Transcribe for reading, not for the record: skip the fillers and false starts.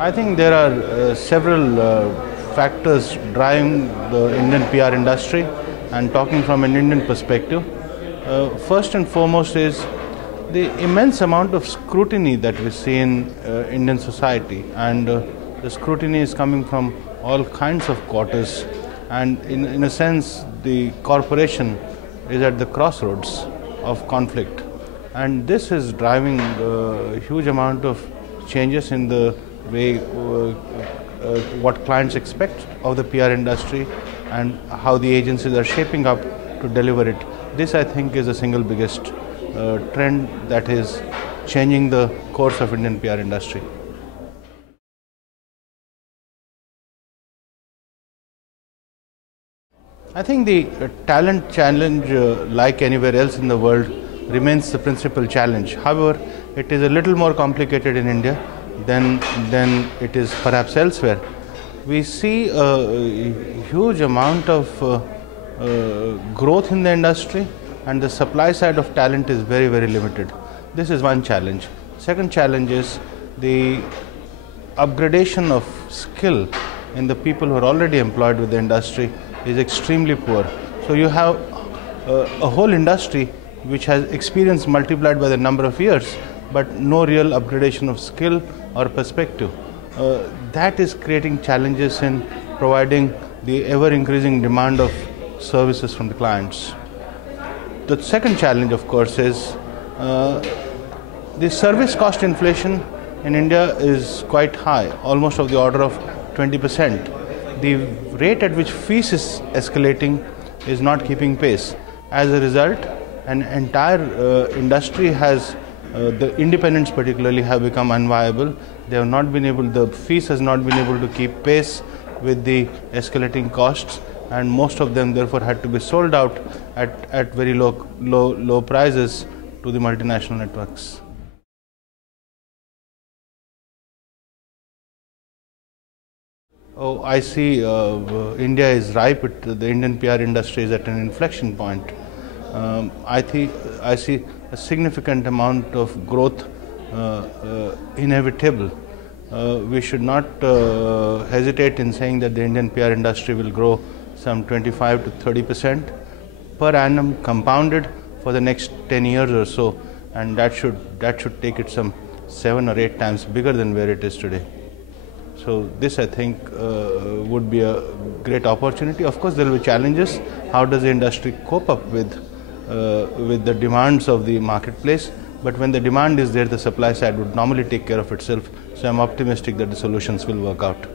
I think there are several factors driving the Indian PR industry, and talking from an Indian perspective. First and foremost is the immense amount of scrutiny that we see in Indian society, and the scrutiny is coming from all kinds of quarters, and in a sense the corporation is at the crossroads of conflict, and this is driving a huge amount of changes in the way what clients expect of the PR industry and how the agencies are shaping up to deliver it. This, I think, is the single biggest trend that is changing the course of Indian PR industry. I think the talent challenge, like anywhere else in the world, remains the principal challenge. However, it is a little more complicated in India than it is perhaps elsewhere. We see a huge amount of growth in the industry, and the supply side of talent is very, very limited. This is one challenge. Second challenge is the upgradation of skill in the people who are already employed with the industry is extremely poor. So you have a whole industry which has experience multiplied by the number of years, but no real upgradation of skill or perspective. That is creating challenges in providing the ever-increasing demand of services from the clients. The second challenge, of course, is the service cost inflation in India is quite high, almost of the order of 20%. The rate at which fees is escalating is not keeping pace. As a result, an entire industry has the independents particularly have become unviable. They have not been able, the fees has not been able to keep pace with the escalating costs, and most of them therefore had to be sold out at very low prices to the multinational networks. Oh, I see India is ripe. The Indian PR industry is at an inflection point. I see a significant amount of growth inevitable. We should not hesitate in saying that the Indian PR industry will grow some 25 to 30% per annum compounded for the next 10 years or so, and that should take it some 7 or 8 times bigger than where it is today. So this, I think, would be a great opportunity. Of course, there will be challenges. How does the industry cope up with the demands of the marketplace? But when the demand is there, the supply side would normally take care of itself. So I'm optimistic that the solutions will work out.